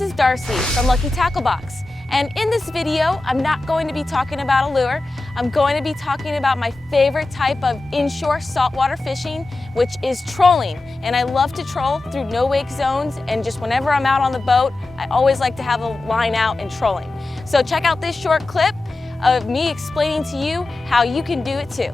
this is Darcy from Lucky Tackle Box, and in this video I'm not going to be talking about a lure. I'm going to be talking about my favorite type of inshore saltwater fishing, which is trolling. And I love to troll through no wake zones, and just whenever I'm out on the boat I always like to have a line out and trolling. So check out this short clip of me explaining to you how you can do it too.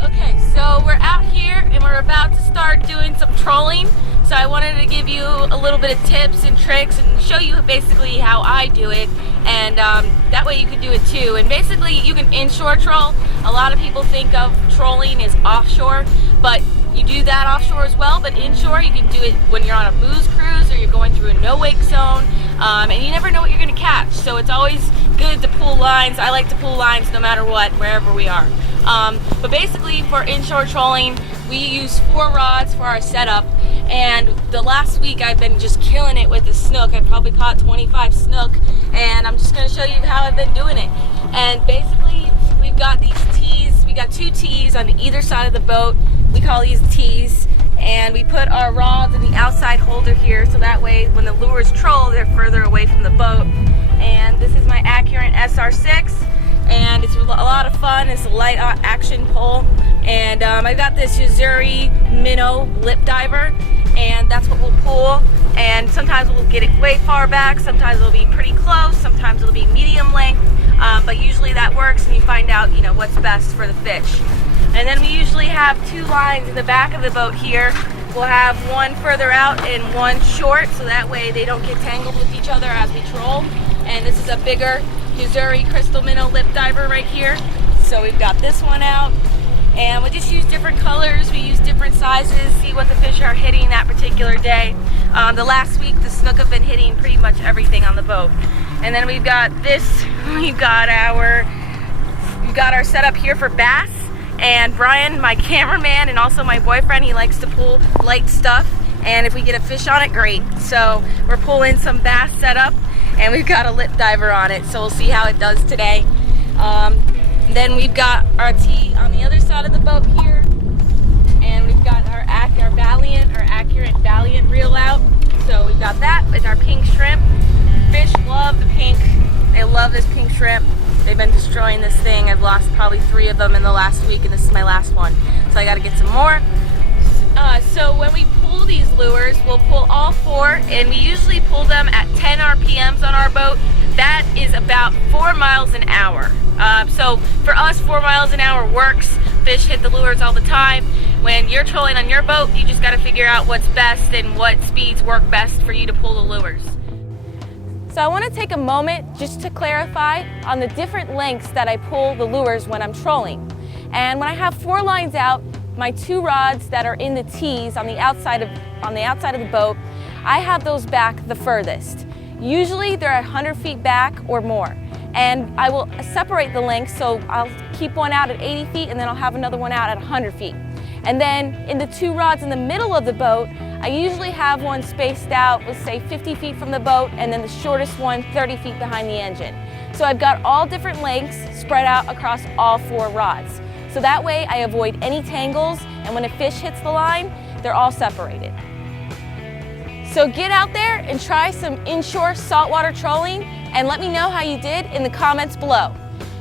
Okay, so we're out here and we're about to start doing some trolling. So I wanted to give you a little bit of tips and tricks and show you basically how I do it, and that way you can do it too. And basically you can inshore troll. A lot of people think of trolling as offshore, but you do that offshore as well, but inshore you can do it when you're on a booze cruise or you're going through a no wake zone, and you never know what you're going to catch. So it's always good to pull lines. I like to pull lines no matter what, wherever we are. But basically for inshore trolling, we use 4 rods for our setup, and the last week I've been just killing it with the snook. I probably caught 25 snook, and I'm just going to show you how I've been doing it. And basically we've got these tees. We got 2 tees on either side of the boat. We call these tees, and we put our rods in the outside holder here, so that way when the lures troll they're further away from the boat. And this is my Accurate SR6, and it's a lot of fun. It's a light action pole, and I got this Yo-Zuri Minnow lip diver, and that's what we'll pull. And sometimes we'll get it way far back, sometimes it'll be pretty close, sometimes it'll be medium length, but usually that works, and you find out what's best for the fish. And then we usually have 2 lines in the back of the boat here. We'll have one further out and one short, so that way they don't get tangled with each other as we troll. And this is a bigger Yo-Zuri Crystal Minnow lip diver right here. So we've got this one out, and we just use different colors, we use different sizes, see what the fish are hitting that particular day. The last week the snook have been hitting pretty much everything on the boat. And then we've got this, we've got our setup here for bass. And Brian, my cameraman, and also my boyfriend, he likes to pull light stuff, and if we get a fish on it, great. So we're pulling some bass setup, and we've got a lip diver on it, so we'll see how it does today. Then we've got our tee on the other side of the boat here, and we've got our Accurate Valiant reel out. So we've got that with our pink shrimp. Fish love the pink. They love this pink shrimp. They've been destroying this thing. I've lost probably 3 of them in the last week, and this is my last one. So I got to get some more. So when we pull these lures, we'll pull all 4, and we usually pull them at 10 RPMs on our boat. That is about 4 miles an hour. So for us, 4 miles an hour works. Fish hit the lures all the time. When you're trolling on your boat, you just got to figure out what's best and what speeds work best for you to pull the lures. So I want to take a moment just to clarify on the different lengths that I pull the lures when I'm trolling. And when I have 4 lines out, my 2 rods that are in the tees on the outside of the boat, I have those back the furthest. Usually they're 100 feet back or more. And I will separate the lengths, so I'll keep one out at 80 feet and then I'll have another one out at 100 feet. And then in the 2 rods in the middle of the boat, I usually have one spaced out, let's say 50 feet from the boat, and then the shortest one 30 feet behind the engine. So I've got all different lengths spread out across all 4 rods. So that way I avoid any tangles, and when a fish hits the line, they're all separated. So get out there and try some inshore saltwater trolling, and let me know how you did in the comments below.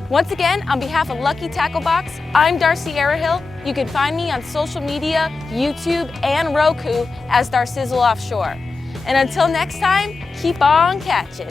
Once again, on behalf of Lucky Tackle Box, I'm Darcy Arahill. You can find me on social media, YouTube, and Roku as Darcizzle Offshore. And until next time, keep on catching.